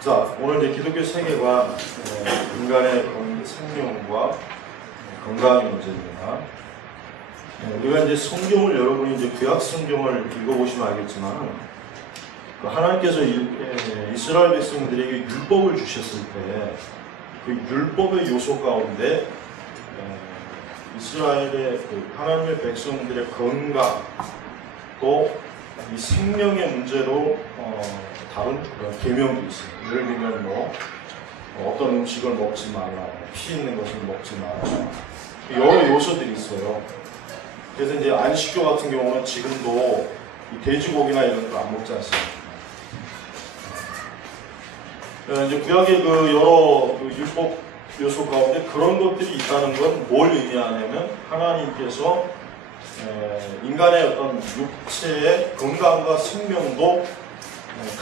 자, 오늘 이제 기독교 세계관, 인간의 생명과 건강의 문제입니다. 우리가 이제 성경을 여러분이 이제 구약 성경을 읽어보시면 알겠지만, 하나님께서 이스라엘 백성들에게 율법을 주셨을 때, 그 율법의 요소 가운데 이스라엘의 하나님의 백성들의 건강, 또 이 생명의 문제로 다른 그런 계명도 있어요. 예를 들면 어떤 음식을 먹지 말라, 피 있는 것을 먹지 마라, 여러 요소들이 있어요. 그래서 이제 안식교 같은 경우는 지금도 이 돼지고기나 이런 거 안 먹지 않습니까? 이제 구약의 그 여러 율법 요소 가운데 그런 것들이 있다는 건 뭘 의미하냐면, 하나님께서 인간의 어떤 육체의 건강과 생명도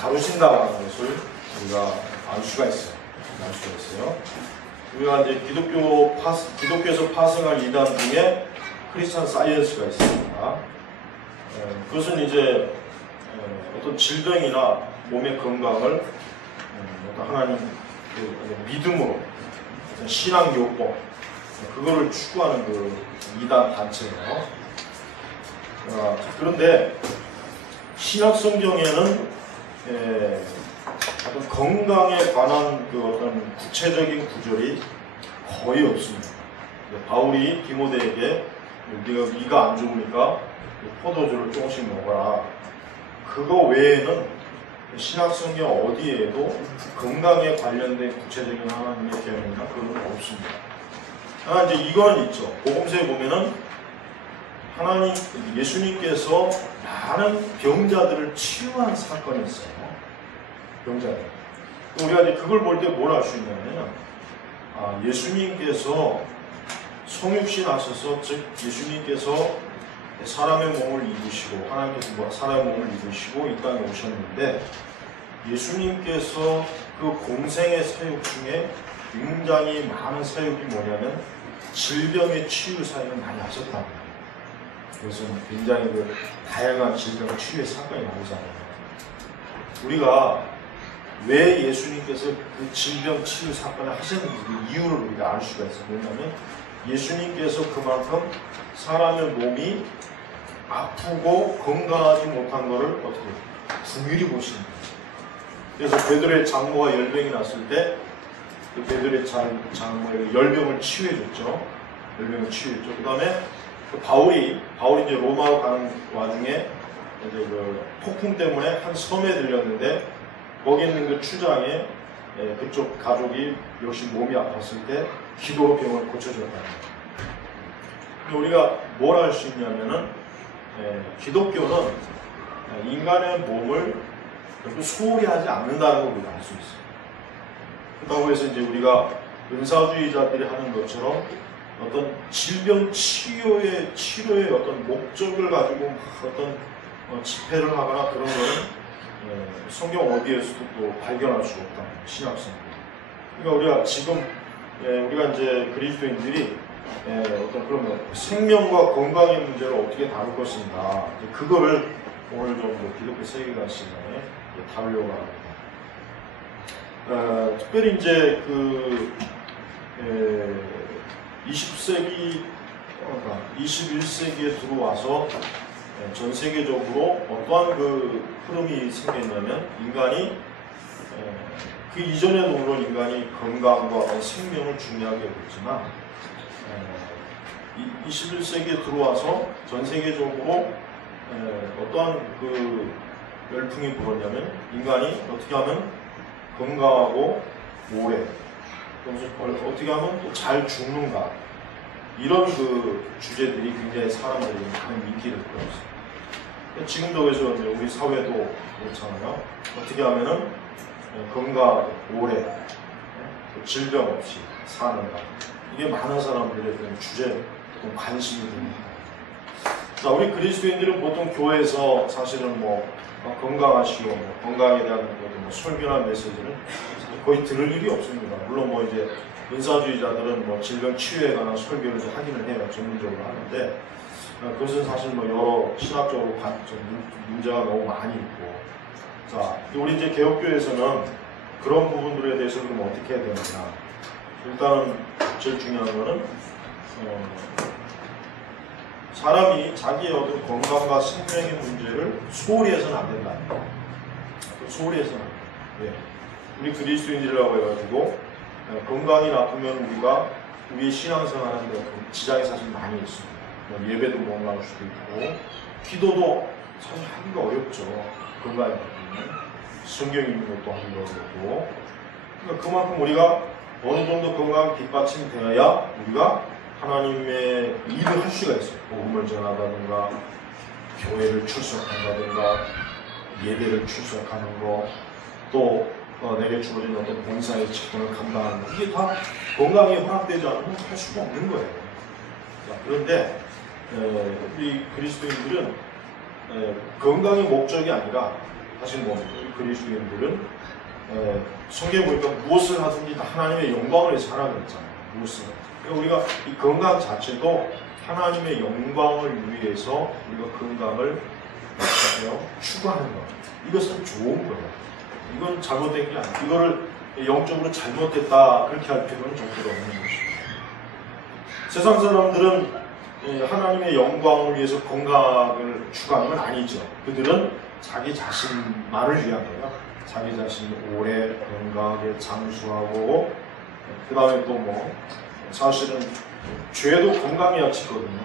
다루신다는 것을 우리가 알 수가 있어요. 우리가 이제 기독교에서 파생할 이단 중에 크리스찬 사이언스가 있습니다. 그것은 이제 어떤 질병이나 몸의 건강을 하나님 믿음으로 신앙요법, 그거를 추구하는 그 이단 단체예요. 그런데 신약 성경에는 어떤 건강에 관한 그 어떤 구체적인 구절이 거의 없습니다. 바울이 디모데에게 네가 위가 안 좋으니까 포도주를 조금씩 먹어라, 그거 외에는 신약 성경 어디에도 건강에 관련된 구체적인 하나님의 계명이나 그런 건 없습니다. 하나 이제 이거는 있죠. 복음서에 보면은 하나님, 예수님께서 많은 병자들을 치유한 사건이 있어요. 병자들. 우리가 이제 그걸 볼 때 뭘 알 수 있냐면, 예수님께서 성육신 하셔서, 즉 예수님께서 사람의 몸을 입으시고, 하나님께서 사람의 몸을 입으시고 이 땅에 오셨는데, 예수님께서 그 공생의 사역 중에 굉장히 많은 사역이 뭐냐면 질병의 치유 사역을 많이 하셨답니다. 그래서 굉장히 그 다양한 질병 치유의 사건이 나오잖아요. 우리가 왜 예수님께서 그 질병 치유 사건을 하셨는지 그 이유를 우리가 알 수가 있어요. 뭐냐면 예수님께서 그만큼 사람의 몸이 아프고 건강하지 못한 것을 어떻게 긍휼히 보시는 거예요. 그래서 베드로의 장모가 열병이 났을 때 그 베드로의 장모의 열병을 치유해줬죠. 그 다음에 바울이 이제 로마로 가는 와중에 이제 그 폭풍 때문에 한 섬에 들렸는데, 거기 있는 그 추장에 그쪽 가족이 역시 몸이 아팠을 때 기도로 병을 고쳐줬다는 거예요. 우리가 뭘 알 수 있냐면은 기독교는 인간의 몸을 소홀히 하지 않는다는 걸 우리가 알 수 있어요. 그렇다고 해서 이제 우리가 은사주의자들이 하는 것처럼 어떤 질병 치료의 어떤 목적을 가지고 어떤 집회를 하거나 그런 거는 성경 어디에서도 또 발견할 수 없다는 신약성경. 그러니까 우리가 지금 우리가 이제 그리스도인들이 어떤 그런 생명과 건강의 문제를 어떻게 다룰 것인가, 그거를 오늘 좀 기독교 세계관 시간에 다루려고 합니다. 특별히 이제 21세기에 들어와서 전 세계적으로 어떠한 그 흐름이 생겼냐면, 인간이 그 이전에도 물론 인간이 건강과 생명을 중요하게 여겼지만 21세기에 들어와서 전 세계적으로 어떠한 그 열풍이 불었냐면, 인간이 어떻게 하면 건강하고 오래, 어떻게 하면 또 잘 죽는가, 이런 그 주제들이 굉장히 사람들에게 많은 인기를 끌었어요. 지금도 그래서 우리 사회도 그렇잖아요. 어떻게 하면은 건강 오래, 질병 없이 사는가, 이게 많은 사람들의 주제, 관심이 됩니다. 자, 우리 그리스도인들은 보통 교회에서 사실은 건강하시오, 건강에 대한 설교나 메시지는 거의 들을 일이 없습니다. 물론 이제 은사주의자들은 질병 치유에 관한 설교를 좀 하기는 해요. 전문적으로 하는데, 그것은 사실 여러 신학적으로 문제가 너무 많이 있고. 자, 우리 이제 개혁교회에서는 그런 부분들에 대해서 그럼 어떻게 해야 되느냐. 일단은 제일 중요한 거는 사람이 자기의 어떤 건강과 생명의 문제를 소홀히 해서는 안 된다. 소홀히 해서는 안 된다. 예. 우리 그리스도인들이라고 해가지고 건강이 나쁘면 우리가 우리 신앙생활하는데 지장이 사실 많이 있습니다. 예배도 못 나올 수도 있고 기도도 사실 하기가 어렵죠. 건강이 나쁘면 성경 읽는 것도 하기가 어렵고 그러니까 그만큼 우리가 어느 정도 건강이 뒷받침되어야 우리가 하나님의 일을 할 수가 있어요. 복음을 전하다든가 교회를 출석한다든가 예배를 출석하는 거 또 내게 주어진 어떤 봉사의 직분을 감당하는 거 이게 다 건강이 허락되지 않으면 할 수가 없는 거예요. 그런데 우리 그리스도인들은 건강이 목적이 아니라 사실 그리스도인들은 성경에 보니까 무엇을 하든지 하나님의 영광을 위해서 하라고 했잖아요. 무엇을 그러니까 우리가 이 건강 자체도 하나님의 영광을 위해서 우리가 건강을 추구하는 것. 이것은 좋은 거예요. 이건 잘못된 게 아니에요. 이거를 영적으로 잘못됐다 그렇게 할 필요는 절대로 없는 것입니다. 세상 사람들은 하나님의 영광을 위해서 건강을 추구하는 건 아니죠. 그들은 자기 자신만을 위한 거예요. 자기 자신이 오래 건강하게 장수하고 그 다음에 또 사실은 죄도 건강해야 치거든요.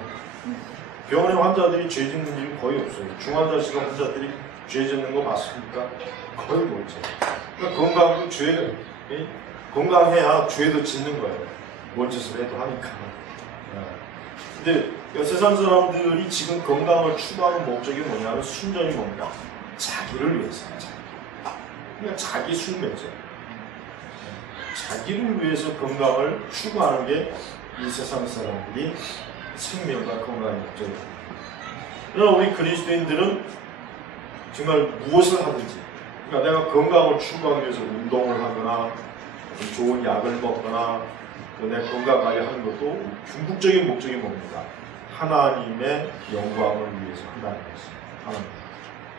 병원의 환자들이 죄 짓는 일이 거의 없어요. 중환자실의 환자들이 죄 짓는 거 봤습니까? 거의 못죠. 그러니까 건강해야 죄도 짓는 거예요. 뭔 짓을 해도 하니까. 근데 세상 사람들이 지금 건강을 추구하는 목적이 뭐냐면 순전히 뭡니까? 자기를 위해서. 그러니까 자기 순매죠. 자기를 위해서 건강을 추구하는 게 이 세상 사람들이 생명과 건강의 목적입니다. 그러나 우리 그리스도인들은 정말 무엇을 하든지 그러니까 내가 건강을 추구하기 위해서 운동을 하거나 좋은 약을 먹거나 내 건강 관리하는 것도 궁극적인 목적이 뭡니까? 하나님의 영광을 위해서 한다는 것입니다.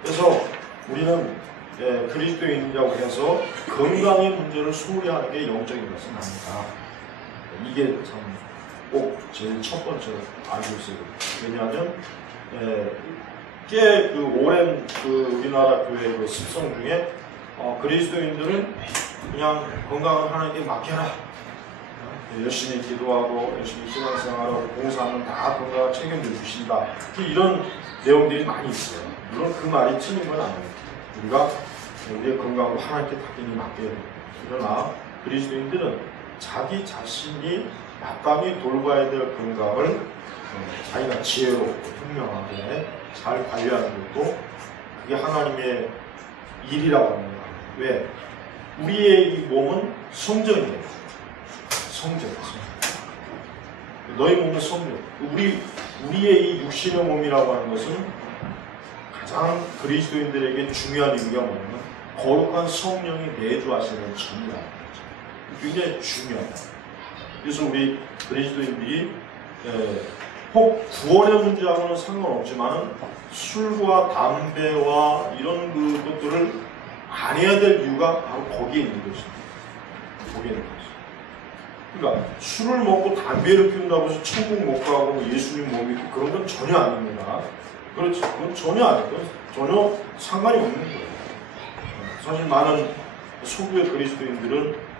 그래서 우리는 그리스도인이라고 해서 건강의 문제를 소홀히 하는 게 영적인 것은 아니다. 이게 참 꼭 제일 첫 번째로 알고 있어야 됩니다. 왜냐하면 꽤 오랜 우리나라 교회의 습성 중에 그리스도인들은 그냥 건강을 하나님께 맡겨라. 열심히 기도하고 열심히 신앙생활하고 봉사하면 다 건강을 책임져 주신다. 이런 내용들이 많이 있어요. 물론 그 말이 틀린 건 아니에요. 우리가 우리의 건강을 하나님께 당연히 맡겨야 됩니다. 그러나 그리스도인들은 자기 자신이 마땅히 돌봐야 될 건강을 자기가 지혜롭고 현명하게 잘 관리하는 것도 그게 하나님의 일이라고 합니다. 왜? 우리의 이 몸은 성전이에요. 성전. 너희 몸은 성전. 우리의 이 육신의 몸이라고 하는 것은 가장 그리스도인들에게 중요한 이유가 뭐냐면 거룩한 성령이 내주하시는 전이라는 거죠. 굉장히 중요하다. 그래서 우리 그리스도인들이 혹 구원의 문제하고는 상관없지만 술과 담배와 이런 것들을 안 해야 될 이유가 바로 거기에 있는 것입니다. 거기에 있는 것입니다. 그러니까 술을 먹고 담배를 피운다고 해서 천국 못 가고 예수님 몸이 그런 건 전혀 아닙니다. 그렇죠. 그건 전혀 아니고 전혀 상관이 없는 거예요. 사실 많은 소수의 그리스도인들은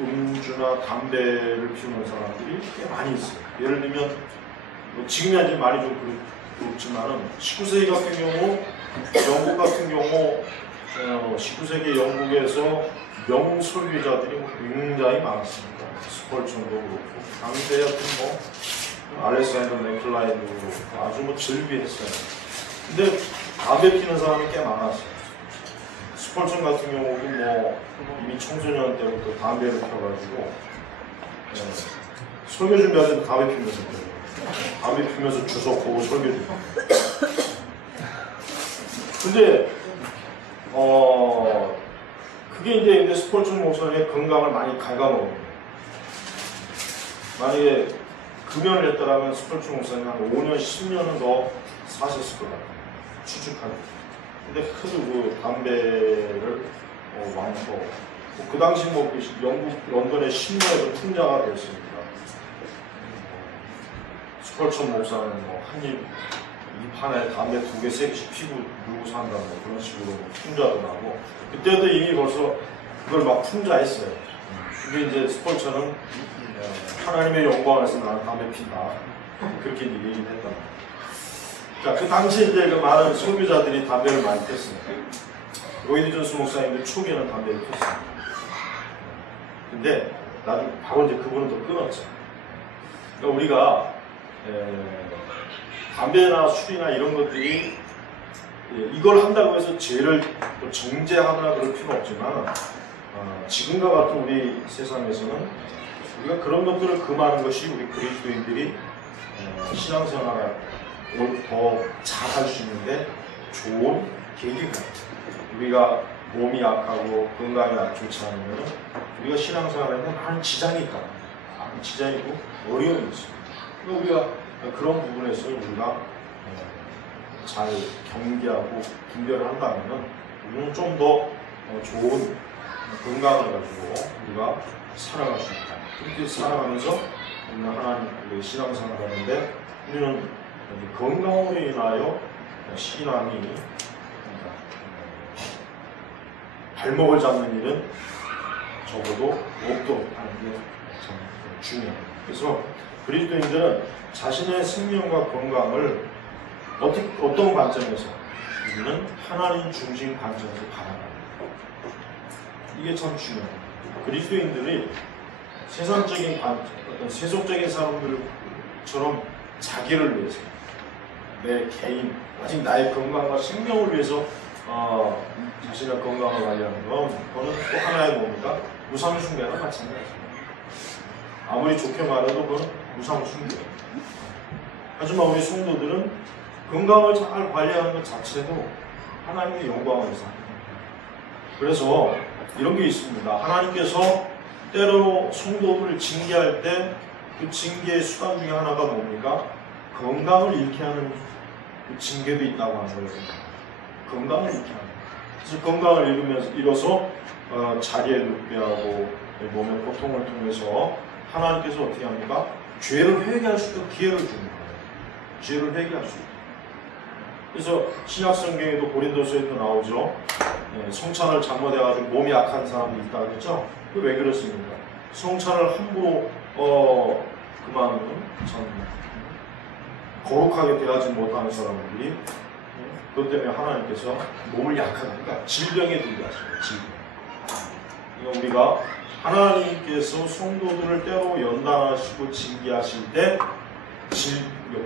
음주나 담배를 피우는 사람들이 꽤 많이 있어요. 예를 들면 지금이 이제 말이 좀 그렇지만은 19세기 같은 경우 영국 같은 경우 19세기 영국에서 명설교자들이 굉장히 많았습니다. 스펄전도 그렇고 당대 같은 알렉산더 맥클라인도 그렇고 아주 즐비했어요. 근데 담배 피는 사람이 꽤 많았어요. 스펄전 같은 경우도 이미 청소년 때부터 담배를 펴가지고 설교 준비할 때도 담배 피면서 담배 피면서 주석 보고 설교 준비해요. 근데 그게 이제 스펄전 목사님의 건강을 많이 갉아먹어요. 만약에 금연을 했더라면 스펄전 목사님 한 5년, 10년은 더 사셨을 것 같아요. 추측하는. 근데 하도 담배를 많고 그 당시 뭐 영국 런던의 신문에도 풍자가 됐습니다. 스펄천 목사는 뭐 한입 판에 담배 2개, 3개씩 피고 물고 산다 뭐 그런 식으로 풍자도 나고 그때도 이미 벌써 그걸 막 풍자했어요. 근데 이제 스펄천은 하나님의 영광에서 나는 담배 핀다 그렇게 얘기를 했단 말이에요. 자, 그 당시에 이제 그 많은 설교자들이 담배를 많이 폈습니다. 로이드 존스 목사님도 초기에는 담배를 폈습니다. 근데 나중에 바로 이제 그분은 또 끊었죠. 그러니까 우리가 담배나 술이나 이런 것들이 이걸 한다고 해서 죄를 정죄하거나 그럴 필요는 없지만 지금과 같은 우리 세상에서는 우리가 그런 것들을 금하는 것이 우리 그리스도인들이 신앙생활을 더 잘할 수 있는데 좋은 계기가 우리가 몸이 약하고 건강이 좋지 않으면 우리가 신앙생활에 많은 지장이 있다. 많은 지장이 있고 어려움이 있습니다. 그러니까 우리가 그런 부분에서 우리가 잘 경계하고 분별을 한다면 우리는 좀 더 좋은 건강을 가지고 우리가 살아갈 수 있다. 그렇게 살아가면서 우리는 하나님의 신앙생활을 하는데 우리는 건강으로 인하여 신앙이 발목을 잡는 일은 적어도 없도록 하는 게 참 중요합니다. 그래서 그리스도인들은 자신의 생명과 건강을 어떤 관점에서 우리는 하나님 중심 관점에서 바라봅니다. 이게 참 중요합니다. 그리스도인들이 세상적인 어떤 세속적인 사람들처럼 자기를 위해서 내 개인, 아직 나의 건강과 생명을 위해서 자신의 건강을 관리하는 건 그거는 또 하나의 뭡니까? 무상숭배나 마찬가지입니다. 아무리 좋게 말해도 그건 무상숭배. 하지만 우리 성도들은 건강을 잘 관리하는 것 자체도 하나님의 영광을 위해서 합니다. 그래서 이런 게 있습니다. 하나님께서 때로 성도들을 징계할 때 그 징계의 수단 중에 하나가 뭡니까? 건강을 잃게 하는 그 징계도 있다고 하는 거예요. 건강을 잃게 하는. 그래서 건강을 잃어서 자리에 눕게 하고 몸의 고통을 통해서 하나님께서 어떻게 합니까? 죄를 회개할 수 있도록 기회를 주는 거예요. 죄를 회개할 수 있도록. 그래서 신약 성경에도 고린도서에도 나오죠. 성찬을 잘못해가지고 몸이 약한 사람이 있다고 했죠. 그 왜 그렇습니까? 성찬을 함부로 그만 참 거룩하게 대하지 못하는 사람들이 그것 때문에 하나님께서 몸을 약하니까 질병에 들게 하시는 질병. 우리가 하나님께서 성도들을 때로 연단하시고 징계하실 때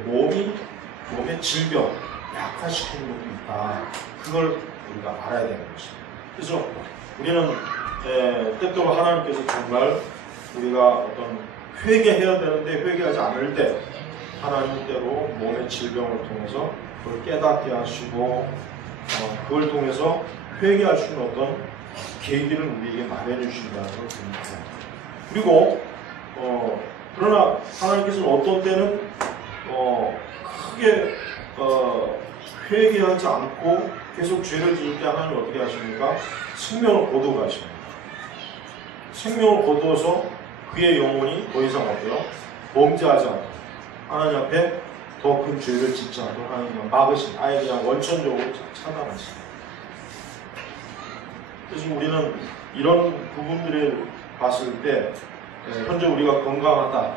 몸의 질병, 약화시키는 것도 있다. 그걸 우리가 알아야 되는 것입니다. 그래서 우리는 때때로 하나님께서 정말 우리가 어떤 회개해야 되는데 회개하지 않을 때 하나님 때로 몸의 질병을 통해서 그걸 깨닫게 하시고 그걸 통해서 회개할 수 있는 어떤 계기를 우리에게 마련해 주신다는 걸 봅니다. 그리고 그러나 하나님께서는 어떤 때는 크게 회개하지 않고 계속 죄를 지을 때 하나님 어떻게 하십니까? 생명을 거두어 가십니다. 생명을 거두어서 그의 영혼이 더 이상 어때요? 범죄하지 않고 하나님 앞에 더 큰 죄를 짓지 않도록 하나님 막으신, 아예 그냥 원천적으로 차단하십니다. 그래서 우리는 이런 부분들을 봤을 때 현재 우리가 건강하다,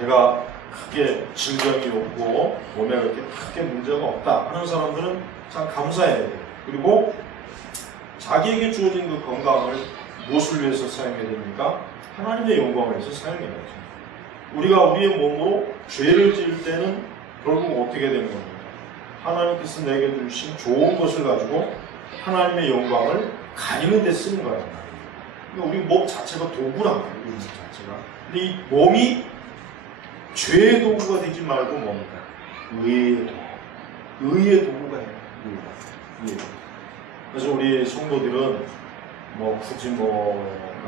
내가 크게 질병이 없고 몸에 그렇게 크게 문제가 없다 하는 사람들은 참 감사해야 돼요. 그리고 자기에게 주어진 그 건강을 무엇을 위해서 사용해야 됩니까? 하나님의 영광을 위해서 사용해야죠. 우리가 우리의 몸으로 죄를 지을 때는 결국 어떻게 되는 겁니까? 하나님께서 내게 주신 좋은 것을 가지고 하나님의 영광을 가리는 데 쓰는 거예요. 그러니까 우리 몸 자체가 도구란 말이에요. 우리 몸 자체가. 근데 이 몸이 죄의 도구가 되지 말고 뭡니까? 의의 도구. 의의 도구가 해요. 의의 도구. 그래서 우리 성도들은 굳이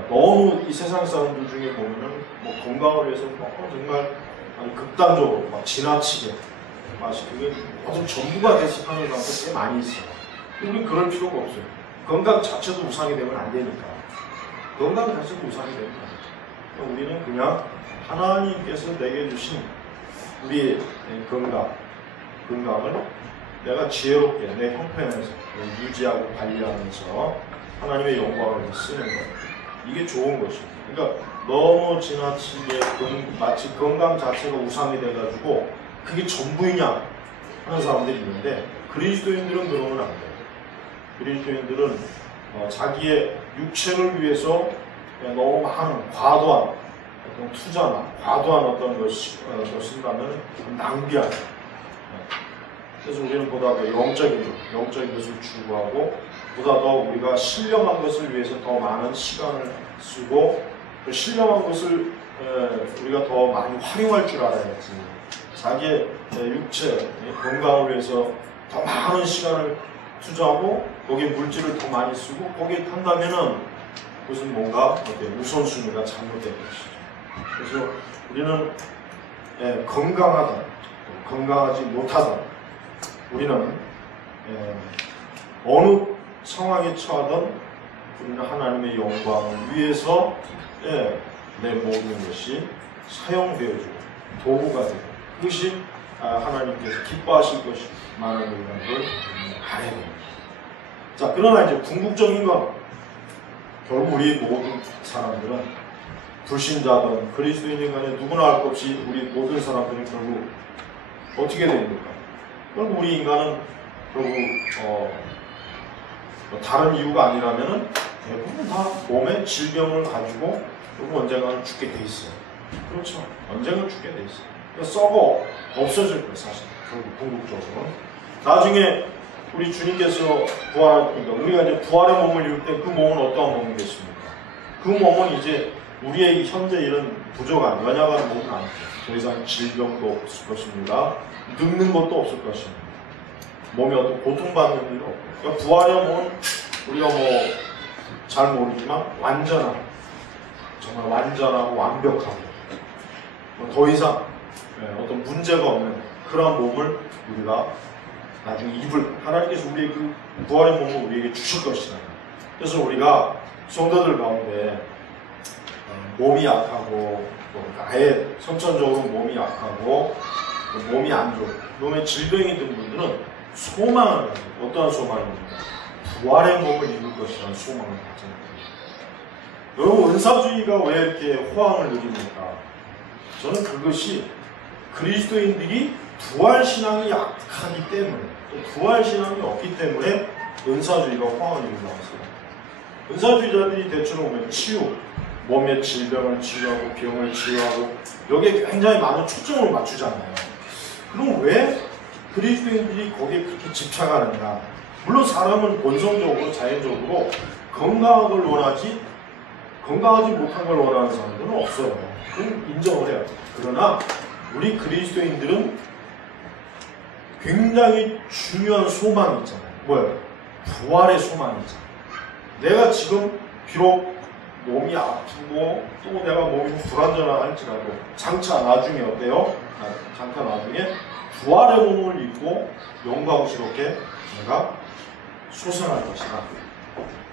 너무 이 세상 사람들 중에 보면은 건강을 위해서 정말 극단적으로 지나치게 그게 모든 전부가 대습하는 사람들 꽤 많이 있어요. 우리는 그럴 필요가 없어요. 건강 자체도 우상이 되면 안 되니까. 건강 자체가 우상이 됩니다. 우리는 그냥 하나님께서 내게 주신 우리의 건강을 내가 지혜롭게 내 형편에서 유지하고 관리하면서 하나님의 영광을 쓰는 것. 이게 좋은 것입니다. 그러니까 너무 지나치게 마치 건강 자체가 우상이 돼가지고 그게 전부이냐 하는 사람들이 있는데 그리스도인들은 그러면 안 돼요. 그리스도인들은 자기의 육체를 위해서 너무 많은 과도한 어떤 투자나 과도한 어떤 것을 가면 낭비하죠. 그래서 우리는 보다 더 영적인 것을 추구하고 보다 더 우리가 신령한 것을 위해서 더 많은 시간을 쓰고 그 신령한 것을 우리가 더 많이 활용할 줄 알아야지. 자기의 육체 건강을 위해서 더 많은 시간을 투자하고 거기에 물질을 더 많이 쓰고 거기에 탄다면은 그것은 뭔가 우선순위가 잘못된 것이죠. 그래서 우리는 건강하다, 건강하지 못하다. 우리는 어느 상황에 처하던 우리는 하나님의 영광을 위해서 내 모든 것이 사용되어지고 도구가 되고 그것이 하나님께서 기뻐하실 것이 많은 걸 알아야 됩니다. 자, 그러나 이제 궁극적인 건 결국 우리 모든 사람들은 불신자든 그리스도인인 간에 누구나 할 것 없이 우리 모든 사람들은 결국 어떻게 됩니까? 결국 우리 인간은 결국 다른 이유가 아니라면은 대부분 다 몸에 질병을 가지고 결국 언젠가는 죽게 돼 있어요. 그렇죠. 언젠가 죽게 돼 있어요. 썩어 없어질 거예요, 사실. 결국 궁극적으로. 나중에 우리 주님께서 부활하니까 우리가 이제 부활의 몸을 입을 때 그 몸은 어떠한 몸이겠습니까? 그 몸은 이제 우리의 현재 이런 부족한 연약한 몸은 아니죠. 더 이상 질병도 없을 것입니다. 늙는 것도 없을 것입니다. 몸이 어떤 고통받는 일은 없고. 그러니까 부활의 몸은 우리가 잘 모르지만 완전한, 정말 완전하고 완벽하고 더 이상 어떤 문제가 없는 그런 몸을 우리가 나중에 하나님께서 우리의 그 부활의 몸을 우리에게 주실 것이다. 그래서 우리가 성도들 가운데 몸이 약하고 아예 선천적으로 몸이 약하고 몸이 안 좋고 몸에 질병이 든 분들은 소망을 가지고 어떠한 소망입니까? 부활의 몸을 입을 것이라는 소망을 가지는 거예요. 여러분 은사주의가 왜 이렇게 호황을 누립니까? 저는 그것이 그리스도인들이 부활신앙이 약하기 때문에 또 부활신앙이 없기 때문에 은사주의가 호황을 누리고 있어요. 은사주의자들이 대체로 보면 몸의 질병을 치료하고 병을 치료하고 여기에 굉장히 많은 초점을 맞추잖아요. 그럼 왜 그리스도인들이 거기에 그렇게 집착하는가? 물론 사람은 본성적으로 자연적으로 건강을 원하지 건강하지 못한 걸 원하는 사람들은 없어요. 그건 인정을 해요. 그러나 우리 그리스도인들은 굉장히 중요한 소망이 있잖아요. 뭐예요? 부활의 소망이 있잖아요. 내가 지금 비록 몸이 아프고 또 내가 몸이 불안전할지라도 장차 나중에 어때요? 장차 나중에 부활의 몸을 입고 영광스럽게 내가 소생할 것이다.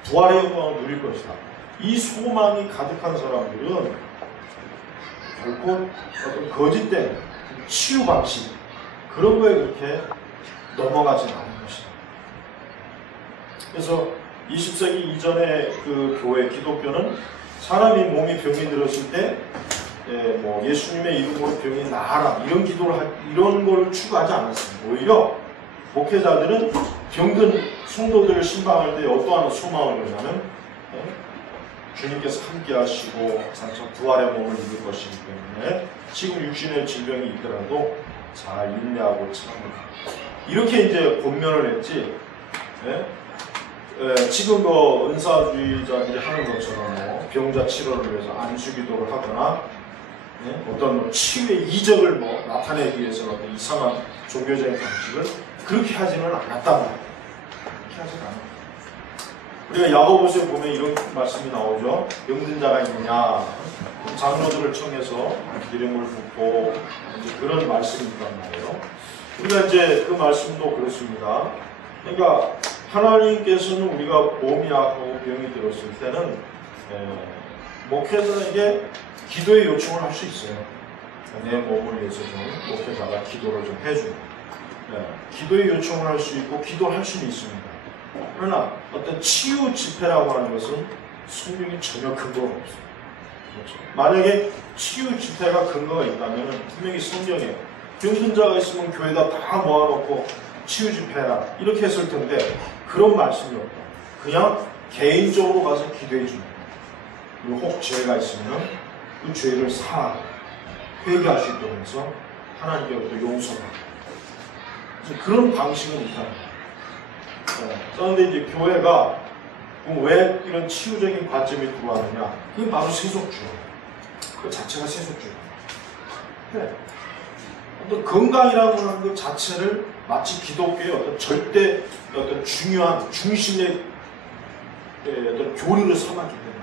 부활의 영광을 누릴 것이다. 이 소망이 가득한 사람들은 결코 어떤 거짓된 치유 방식 그런 거에 그렇게 넘어가지는 않은 것이다. 그래서 20세기 이전의 그 교회 기독교는 사람이 몸이 병이 들었을 때 예수님의 이름으로 병이 나아라 이런 걸 추구하지 않았습니다. 오히려 목회자들은 병든 성도들을 신방할 때 어떠한 소망을 갖냐면 주님께서 함께 하시고 장차 부활의 몸을 입을 것이기 때문에 지금 육신의 질병이 있더라도 잘 인내하고 참으라. 이렇게 이제 권면을 했지. 지금 은사주의자들이 하는 것처럼 병자 치료를 위해서 안수기도를 하거나 어떤 치유의 이적을 나타내기 위해서 어떤 이상한 종교적인 방식을 그렇게 하지는 않았단 말이에요. 그렇게 하지는 않아요. 우리가 야고보서에 보면 이런 말씀이 나오죠. 병든 자가 있느냐 장로들을 청해서 기름을 붓고 이제 그런 말씀이 있단 말이에요. 우리가 이제 그 말씀도 그렇습니다. 그러니까 하나님께서는 우리가 몸이 아프고 병이 들었을 때는 목회자에게 기도의 요청을 할 수 있어요. 내 몸을 위해서 좀 목회자가 기도를 좀 해주고, 기도의 요청을 할 수 있고 기도할 수는 있습니다. 그러나 어떤 치유 집회라고 하는 것은 성경에 전혀 근거가 없어요. 그렇죠? 만약에 치유 집회가 근거가 있다면 분명히 성경에 병든 자가 있으면 교회다 다 모아놓고 치유 집회라 이렇게 했을 텐데 그런 말씀이 없다. 그냥 개인적으로 가서 기도해 줍니다. 그리고 혹 죄가 있으면 그 죄를 회개할 수 있도록 해서 하나님께로부터 용서받고 그런 방식은 있다. 그런데 이제 교회가 왜 이런 치유적인 관점이 들어왔느냐? 그게 바로 세속주의. 그 자체가 세속주의. 어떤 건강이라는 것 자체를 마치 기독교의 어떤 절대 어떤 중요한 중심의 어떤 교리를 삼았기 때문에.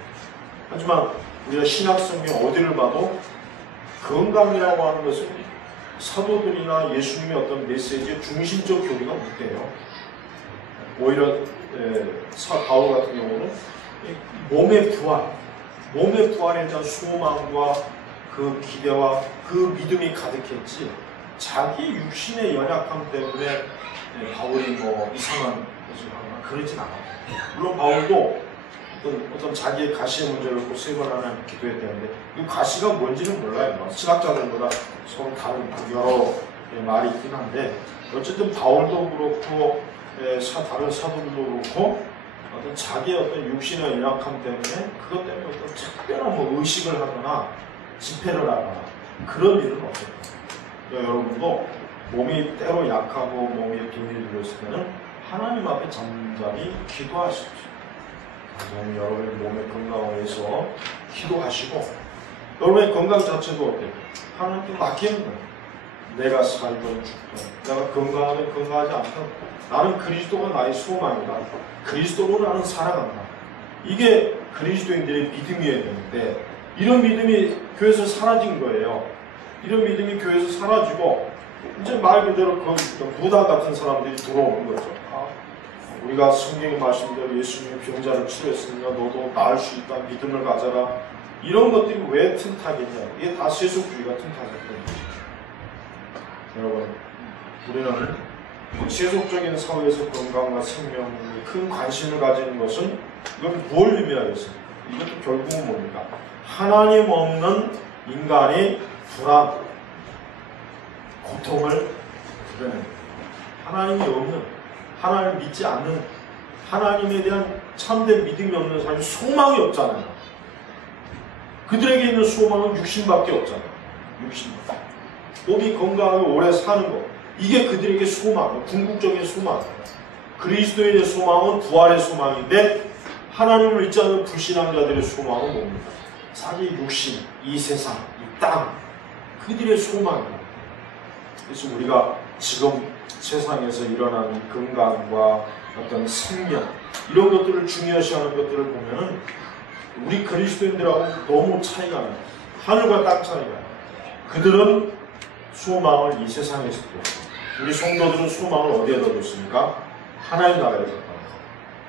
하지만 우리가 신약성경 어디를 봐도 건강이라고 하는 것은 사도들이나 예수님의 어떤 메시지의 중심적 교리가 못돼요. 오히려 바울 같은 경우는 몸의 부활에 대한 소망과 그 기대와 그 믿음이 가득했지 자기 육신의 연약함 때문에 바울이 뭐 이상한 것을 하거나 그러진 않아요. 물론 바울도 어떤 자기의 가시의 문제를 놓고 3번 하나님 기도했다는데 이 가시가 뭔지는 몰라요. 신학자들보다 서로 다른 여러 말이 있긴 한데 어쨌든 바울도 그렇고 다른 사도들도 그렇고 어떤 자기의 어떤 육신의 연약함 때문에 그것 때문에 어떤 특별한 뭐 의식을 하거나 집회를 하거나 그런 일은 없어요. 여러분도 몸이 때로 약하고 몸에 빈이 들었을 때는 하나님 앞에 잠잠히 기도하십시오. 여러분의 몸의 건강을 위해서 기도하시고 여러분의 건강 자체도 어때요? 하나님께 맡기는 거예요. 내가 살건 죽건 내가 건강하든 건강하지 않든 나는 그리스도가 나의 소망이다. 그리스도로 나는 살아간다. 이게 그리스도인들의 믿음이어야 되는데 이런 믿음이 교회에서 사라진 거예요. 이런 믿음이 교회에서 사라지고 이제 말 그대로 그 무당 같은 사람들이 들어오는 거죠. 우리가 성경의 말씀대로 예수님의 병자를 치료했으니까 너도 나을 수 있다. 믿음을 가져라. 이런 것들이 왜 틈타겠냐. 이게 다 세속주의가 틈타겠거든요. 여러분, 우리는 세속적인 사회에서 건강과 생명에 큰 관심을 가지는 것은 이건 뭘 의미하겠습니까? 이것도 결국은 뭡니까? 하나님 없는 인간의 불안, 고통을 드러내는 하나님이 없는 하나님을 믿지 않는 하나님에 대한 참된 믿음이 없는 사람이 소망이 없잖아요. 그들에게 있는 소망은 육신밖에 없잖아요. 육신밖에. 몸이 건강하게 오래 사는 것. 이게 그들에게 소망, 궁극적인 소망. 그리스도인의 소망은 부활의 소망인데 하나님을 믿지 않는 불신앙자들의 소망은 뭡니까? 자기 육신, 이 세상, 이 땅. 그들의 소망입니다. 그래서 우리가 지금 세상에서 일어나는 건강과 어떤 생명 이런 것들을 중요시하는 것들을 보면은 우리 그리스도인들하고 너무 차이가 나요. 하늘과 땅 차이가 나요. 그들은 소망을 이 세상에서 뒀고 우리 성도들은 소망을 어디에다 뒀습니까? 하나님 나라에 뒀다.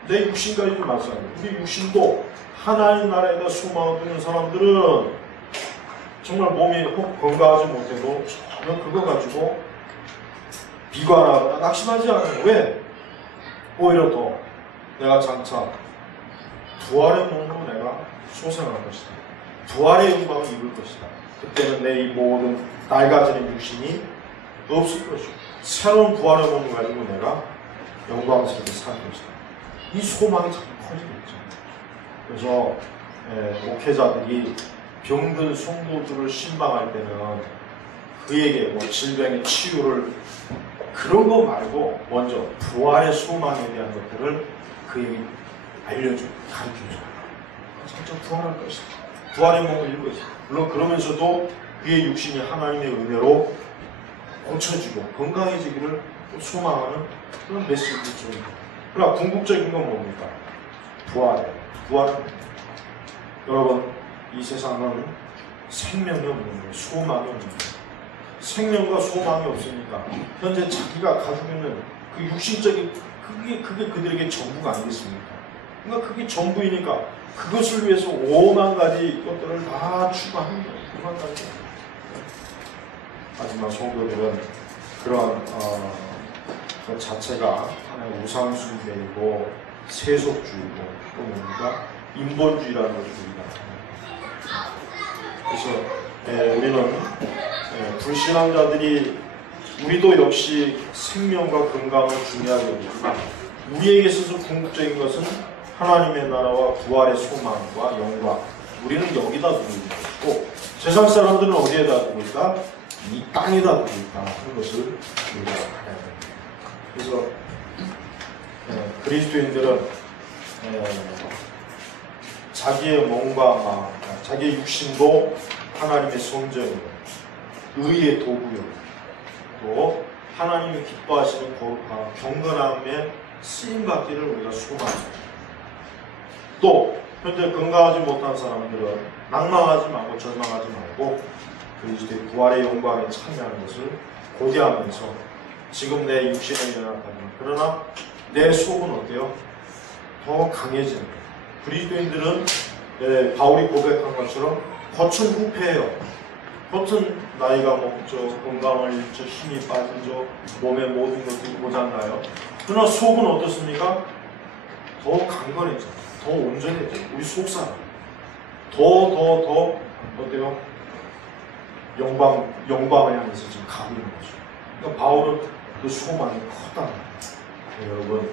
내 육신까지도 마찬가지예요. 우리 육신도 하나님 나라에다 소망을 두는 사람들은 정말 몸이 혹 건강하지 못해도 전혀 그거 가지고 비관하거나 낙심하지 않아요. 왜? 오히려 더 내가 장차 부활의 몸으로 내가 소생할 것이다. 부활의 영광을 입을 것이다. 그때는 내 이 모든 낡아지는 육신이 없을 것이고 새로운 부활의 몸을 가지고 내가 영광스럽게 살 것이다. 이 소망이 자꾸 커지고 있죠. 그래서 목회자들이 병든 성도들을 신방할 때는 그에게 뭐 질병의 치유를 그런 거 말고 먼저 부활의 소망에 대한 것들을 그에게 알려주고 가르쳐줘요. 진짜 부활할 것이다. 부활의 몸을 입을 것이다. 물론 그러면서도 그의 육신이 하나님의 은혜로 고쳐지고 건강해지기를 소망하는 그런 메시지를 줍니다. 그러나 궁극적인 건 뭡니까? 부활은 여러분 이 세상은 생명이 없는 거예요. 소망이 없는 거예요. 생명과 소망이 없으니까 현재 자기가 가지고 있는 그 육신적인 그게 그들에게 전부가 아니겠습니까? 그러니까 그게 전부이니까 그것을 위해서 5만 가지 것들을 다 추구하는 거예요. 5만 가지. 하지만 성도들은 그런 그 자체가 하나의 우상숭배이고 세속주의고 또 뭡니까? 인본주의라는 것을 우리가 그래서 우리는 불신앙자들이 우리도 역시 생명과 건강을 중요하게 여기지만 우리에게 있어서 궁극적인 것은 하나님의 나라와 부활의 소망과 영광. 우리는 여기다 두고 있고 세상 사람들은 어디에다 두고 있다? 이 땅에다 두고 있다 하는 것을 우리가 알아야 됩니다. 그래서 그리스도인들은 자기의 몸과 마음, 자기의 육신도 하나님의 성전이고 의의 도구요. 또 하나님이 기뻐하시는 거룩함, 경건함에 쓰임받기를 우리가 소망합니다. 또 현재 건강하지 못한 사람들은 낭망하지 말고 절망하지 말고 그리스도의 부활의 영광에 참여하는 것을 고대하면서 지금 내 육신은 연약하지만 그러나 내 속은 어때요? 더 강해집니다. 그리스도인들은 바울이 고백한 것처럼 겉은 후패해요. 겉은 나이가 먹죠, 건강을 잃죠, 힘이 빠지죠, 몸의 모든 것들이 고장나요. 그러나 속은 어떻습니까? 더 강건해져, 더 온전해져. 우리 속사람 더 어때요? 영광을 향해서 지금 가고 있는 거죠. 그러니까 바울은 그 소망이 커다. 여러분,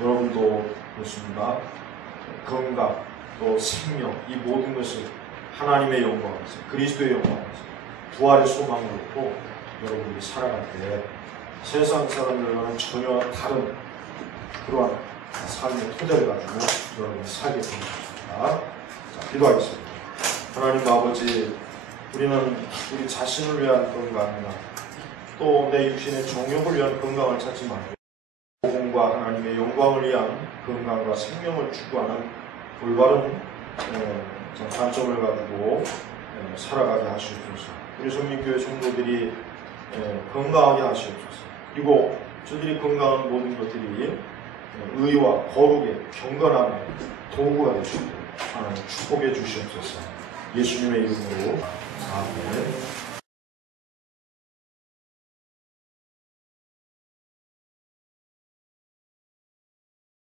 여러분도 그렇습니다. 건강, 또 생명, 이 모든 것을 하나님의 영광에서, 그리스도의 영광에서, 부활의 소망을 놓고 여러분이 살아갈 때 세상 사람들과는 전혀 다른 그러한 삶의 토대를 가지고 여러분이 살게 됩니다. 자, 기도하겠습니다. 하나님 아버지, 우리는 우리 자신을 위한 건강이나 또 내 육신의 정욕을 위한 건강을 찾지 말고 복음과 하나님의 영광을 위한 건강과 생명을 추구하는 올바른 관점을 가지고 살아가게 하시옵소서. 우리 성민교회 성도들이 건강하게 하시옵소서. 그리고 저들이 건강한 모든 것들이 의와 거룩의 경건함의 도구가 되시도록 하나님 축복해 주시옵소서. 예수님의 이름으로 아멘.